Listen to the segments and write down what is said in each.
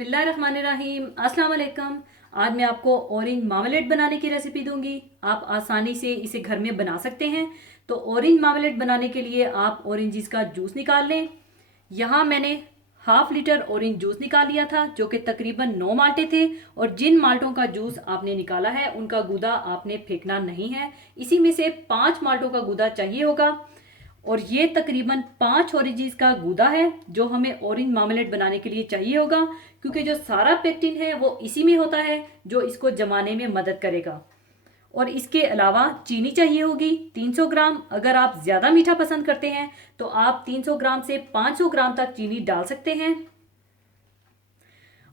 बिस्मिल्लाहिर्रहमानिर्रहीम। अस्सलाम वालेकुम। आज मैं आपको ऑरेंज मार्मलेट बनाने की रेसिपी दूंगी। आप आसानी से इसे घर में बना सकते हैं। तो ऑरेंज मार्मलेट बनाने के लिए आप ऑरेंजिस का जूस निकाल लें। यहाँ मैंने हाफ लीटर ऑरेंज जूस निकाल लिया था, जो कि तकरीबन 9 माल्टे थे। और जिन माल्टों का जूस आपने निकाला है उनका गूदा आपने फेंकना नहीं है। इसी में से 5 माल्टों का गूदा चाहिए होगा। और ये तकरीबन 5 ऑरेंजेस का गूदा है जो हमें ऑरेंज मार्मलेट बनाने के लिए चाहिए होगा, क्योंकि जो सारा पेक्टिन है वो इसी में होता है जो इसको जमाने में मदद करेगा। और इसके अलावा चीनी चाहिए होगी 300 ग्राम। अगर आप ज़्यादा मीठा पसंद करते हैं तो आप 300 ग्राम से 500 ग्राम तक चीनी डाल सकते हैं।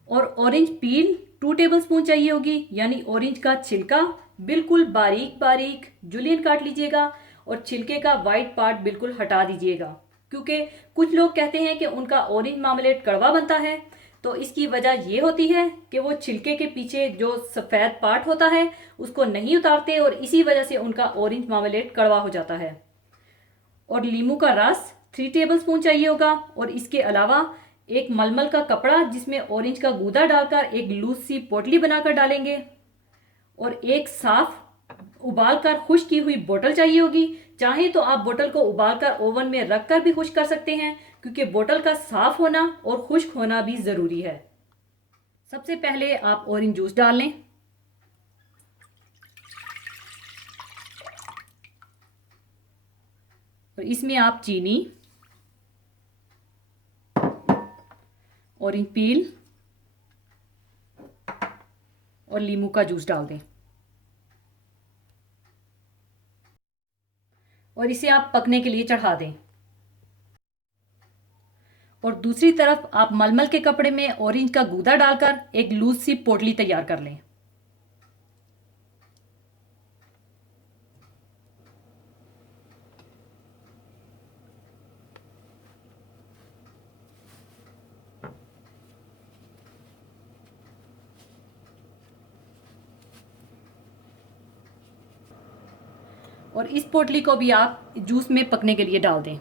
और ऑरेंज पील 2 टेबलस्पून चाहिए होगी, यानी ऑरेंज का छिलका बिल्कुल बारीक बारीक जूलियन काट लीजिएगा और छिलके का वाइट पार्ट बिल्कुल हटा दीजिएगा, क्योंकि कुछ लोग कहते हैं कि उनका ऑरेंज मार्मलेट कड़वा बनता है। तो इसकी वजह ये होती है कि वो छिलके के पीछे जो सफ़ेद पार्ट होता है उसको नहीं उतारते और इसी वजह से उनका ऑरेंज मार्मलेट कड़वा हो जाता है। और नींबू का रस 3 टेबलस्पून चाहिए होगा। और इसके अलावा एक मलमल का कपड़ा जिसमें ऑरेंज का गूदा डालकर एक लूज सी पोटली बनाकर डालेंगे। और एक साफ उबाल कर खुश्क की हुई बोतल चाहिए होगी। चाहे तो आप बोतल को उबाल कर ओवन में रख कर भी खुश्क कर सकते हैं, क्योंकि बोतल का साफ होना और खुश्क होना भी ज़रूरी है। सबसे पहले आप ऑरेंज जूस डाल लें। और इसमें आप चीनी, ऑरेंज पील और नींबू का जूस डाल दें। और इसे आप पकने के लिए चढ़ा दें। और दूसरी तरफ आप मलमल के कपड़े में ऑरेंज का गूदा डालकर एक लूज सी पोटली तैयार कर लें। और इस पोटली को भी आप जूस में पकने के लिए डाल दें।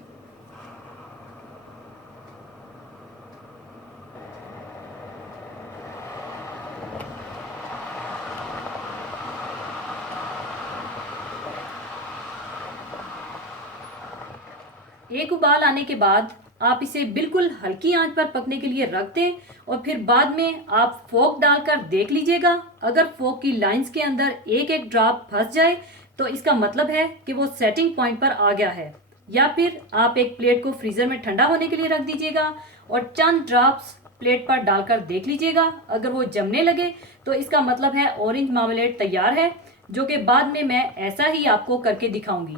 एक उबाल आने के बाद आप इसे बिल्कुल हल्की आंच पर पकने के लिए रख दें। और फिर बाद में आप फोक डालकर देख लीजिएगा। अगर फोक की लाइंस के अंदर एक एक ड्रॉप फंस जाए तो इसका मतलब है कि वो सेटिंग पॉइंट पर आ गया है। या फिर आप एक प्लेट को फ्रीज़र में ठंडा होने के लिए रख दीजिएगा और चंद ड्रॉप्स प्लेट पर डालकर देख लीजिएगा। अगर वो जमने लगे तो इसका मतलब है ऑरेंज मार्मलेट तैयार है, जो कि बाद में मैं ऐसा ही आपको करके दिखाऊंगी।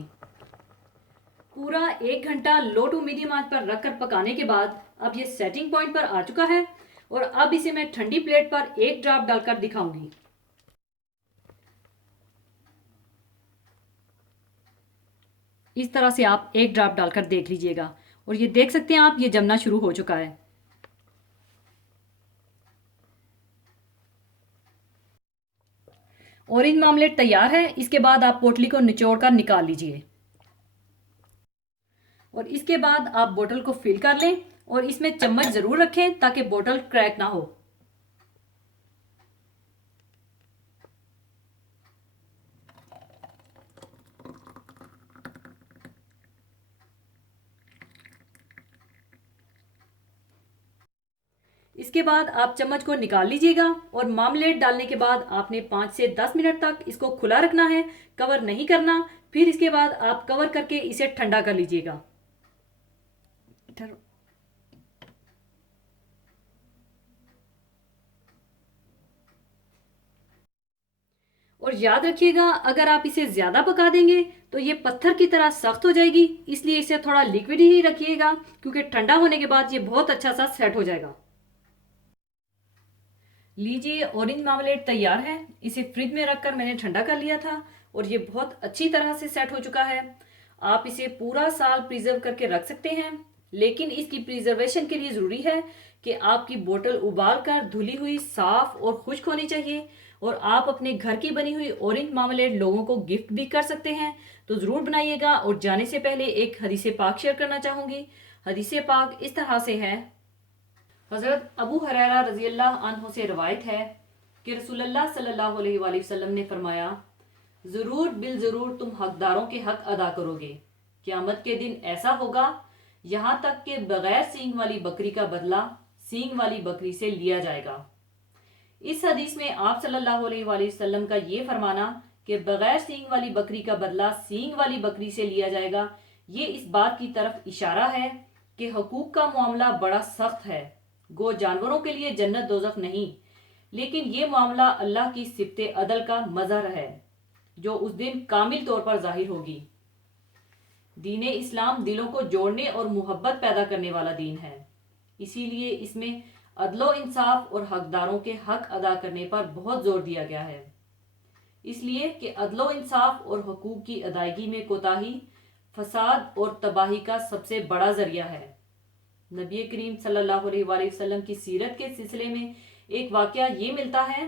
पूरा 1 घंटा लो टू मीडियम आंच पर रखकर पकाने के बाद अब ये सेटिंग पॉइंट पर आ चुका है। और अब इसे मैं ठंडी प्लेट पर एक ड्रॉप डालकर दिखाऊंगी। इस तरह से आप एक ड्रॉप डालकर देख लीजिएगा। और ये देख सकते हैं आप, ये जमना शुरू हो चुका है। ऑरेंज मार्मलेट तैयार है। इसके बाद आप पोटली को निचोड़ कर निकाल लीजिए। और इसके बाद आप बोतल को फिल कर लें और इसमें चम्मच ज़रूर रखें ताकि बोतल क्रैक ना हो। इसके बाद आप चम्मच को निकाल लीजिएगा। और मार्मलेट डालने के बाद आपने 5 से 10 मिनट तक इसको खुला रखना है, कवर नहीं करना। फिर इसके बाद आप कवर करके इसे ठंडा कर लीजिएगा। और याद रखिएगा, अगर आप इसे ज़्यादा पका देंगे तो ये पत्थर की तरह सख्त हो जाएगी, इसलिए इसे थोड़ा लिक्विड ही रखिएगा, क्योंकि ठंडा होने के बाद ये बहुत अच्छा सा सेट हो जाएगा। लीजिए, ऑरेंज मार्मलेट तैयार है। इसे फ्रिज में रखकर मैंने ठंडा कर लिया था और ये बहुत अच्छी तरह से सेट हो चुका है। आप इसे पूरा साल प्रिजर्व करके रख सकते हैं, लेकिन इसकी प्रिजर्वेशन के लिए ज़रूरी है कि आपकी बोतल उबाल कर धुली हुई, साफ और खुश्क होनी चाहिए। और आप अपने घर की बनी हुई ऑरेंज मार्मलेट लोगों को गिफ्ट भी कर सकते हैं। तो ज़रूर बनाइएगा। और जाने से पहले एक हदीस पाक शेयर करना चाहूँगी। हदीस पाक इस तरह से है, हज़रत अबू हुरैरा रज़ी अल्लाह अन्हु से रवायत है कि रसूलुल्लाह सल्लल्लाहु अलैहि वसल्लम ने फरमाया, ज़रूर बिल ज़रूर तुम हकदारों के हक अदा करोगे। क़यामत के दिन ऐसा होगा यहाँ तक कि बगैर सींग वाली बकरी का बदला सींग वाली बकरी से लिया जाएगा। इस हदीस में आप सल्लल्लाहु अलैहि वसल्लम का ये फरमाना कि बगैर सींग वाली बकरी का बदला सींग वाली बकरी से लिया जाएगा, ये इस बात की तरफ इशारा है कि हकूक का मामला बड़ा सख्त है। गो जानवरों के लिए जन्नत दोज़ख नहीं, लेकिन ये मामला अल्लाह की सिफ्ते अदल का मज़हर है जो उस दिन कामिल तौर पर जाहिर होगी। दीन इस्लाम दिलों को जोड़ने और मोहब्बत पैदा करने वाला दीन है, इसीलिए इसमें अदलो इंसाफ और हकदारों के हक अदा करने पर बहुत जोर दिया गया है। इसलिए कि अदलो इंसाफ और हकूक की अदायगी में कोताही फसाद और तबाही का सबसे बड़ा जरिया है। नबी करीम सल्लल्लाहु अलैहि वसल्लम की सीरत के सिलसिले में एक वाक़या ये मिलता है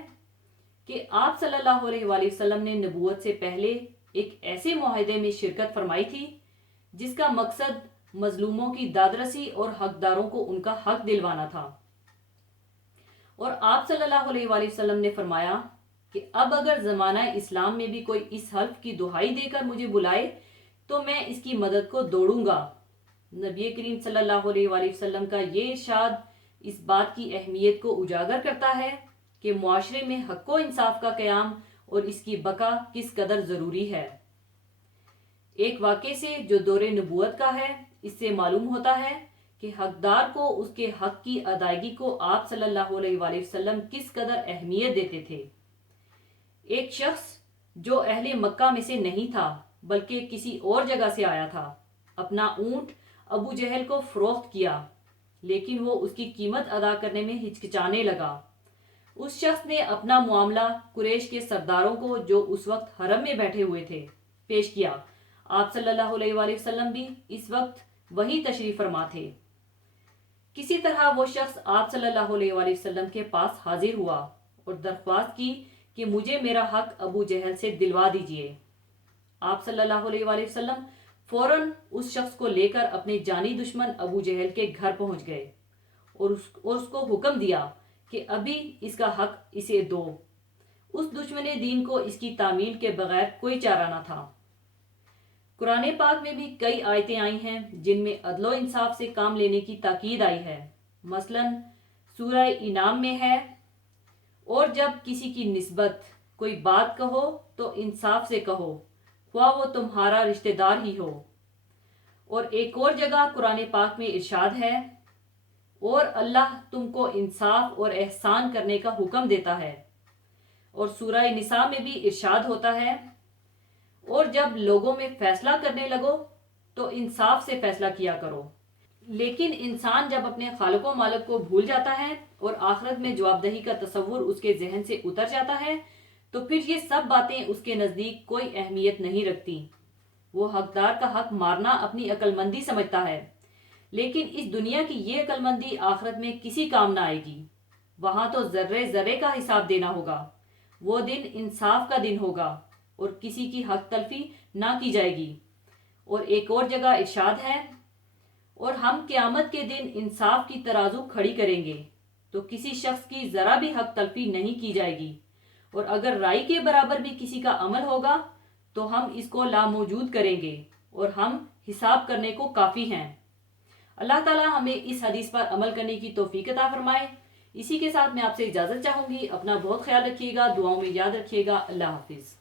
कि आप सल्लल्लाहु अलैहि वसल्लम ने नबूवत से पहले एक ऐसे मुआहदे में शिरकत फरमाई थी जिसका मकसद मजलूमों की दादरसी और हकदारों को उनका हक दिलवाना था। और आप सल्लल्लाहु अलैहि वसल्लम ने फरमाया कि अब अगर ज़माना इस्लाम में भी कोई इस हल्फ की दुहाई देकर मुझे बुलाए तो मैं इसकी मदद को दौड़ूंगा। नबी करीम सल्लल्लाहु अलैहि वसल्लम का ये इरशाद इस बात की अहमियत को उजागर करता है कि मुआशरे में हक व इंसाफ का क़याम और इसकी बका किस कदर ज़रूरी है। एक वाक़े से जो दौरे नबूवत का है, इससे मालूम होता है कि हकदार को उसके हक की अदायगी को आप सल्लल्लाहु अलैहि वसल्लम किस कदर अहमियत देते थे। एक शख्स जो अहले मक्का में से नहीं था बल्कि किसी और जगह से आया था, अपना ऊंट अबू जहल को फरोख्त किया, लेकिन वो उसकी कीमत अदा करने में हिचकिचाने लगा। उस शख्स ने अपना मामला कुरैश के सरदारों को जो उस वक्त हरम में बैठे हुए थे पेश किया। आप सल्लल्लाहु अलैहि वसल्लम भी इस वक्त वही तशरीफ फरमा थे। किसी तरह वो शख्स आप सल्लल्लाहु अलैहि वसल्लम के पास हाजिर हुआ और दरख्वास्त की कि मुझे मेरा हक अबू जहल से दिलवा दीजिए। आप सल्लल्लाहु अलैहि वसल्लम फौरन उस शख्स को लेकर अपने जानी दुश्मन अबू जहल के घर पहुंच गए और उसको हुक्म दिया कि अभी इसका हक इसे दो। उस दुश्मन दीन को इसकी तामील के बगैर कोई चारा न था। कुरान पाक में भी कई आयतें आई हैं जिनमें अदलो इंसाफ से काम लेने की ताकीद आई है। मसलन सूरह इनाम में है, और जब किसी की निस्बत कोई बात कहो तो इंसाफ से कहो, ख्वाह वो तुम्हारा रिश्तेदार ही हो। और एक और जगह कुरान पाक में इरशाद है, और अल्लाह तुमको इंसाफ और एहसान करने का हुक्म देता है। और सूरह निसा में भी इरशाद होता है, और जब लोगों में फैसला करने लगो तो इंसाफ से फैसला किया करो। लेकिन इंसान जब अपने खालिक व मालिक को भूल जाता है और आखिरत में जवाबदही का तसव्वुर उसके जहन से उतर जाता है तो फिर ये सब बातें उसके नज़दीक कोई अहमियत नहीं रखती। वो हकदार का हक मारना अपनी अक्लमंदी समझता है, लेकिन इस दुनिया की ये अक्लमंदी आखिरत में किसी काम ना आएगी। वहाँ तो ज़र्रे ज़र्रे का हिसाब देना होगा। वो दिन इंसाफ का दिन होगा और किसी की हक तलफी ना की जाएगी। और एक और जगह इरशाद है, और हम क़यामत के दिन इंसाफ की तराजू खड़ी करेंगे तो किसी शख्स की ज़रा भी हक तलफी नहीं की जाएगी, और अगर राई के बराबर भी किसी का अमल होगा तो हम इसको लामौजूद करेंगे और हम हिसाब करने को काफ़ी हैं। अल्लाह ताला हमें इस हदीस पर अमल करने की तौफीक अता फरमाए। इसी के साथ मैं आपसे इजाज़त चाहूँगी। अपना बहुत ख्याल रखिएगा, दुआओं में याद रखिएगा। अल्लाह हाफिज़।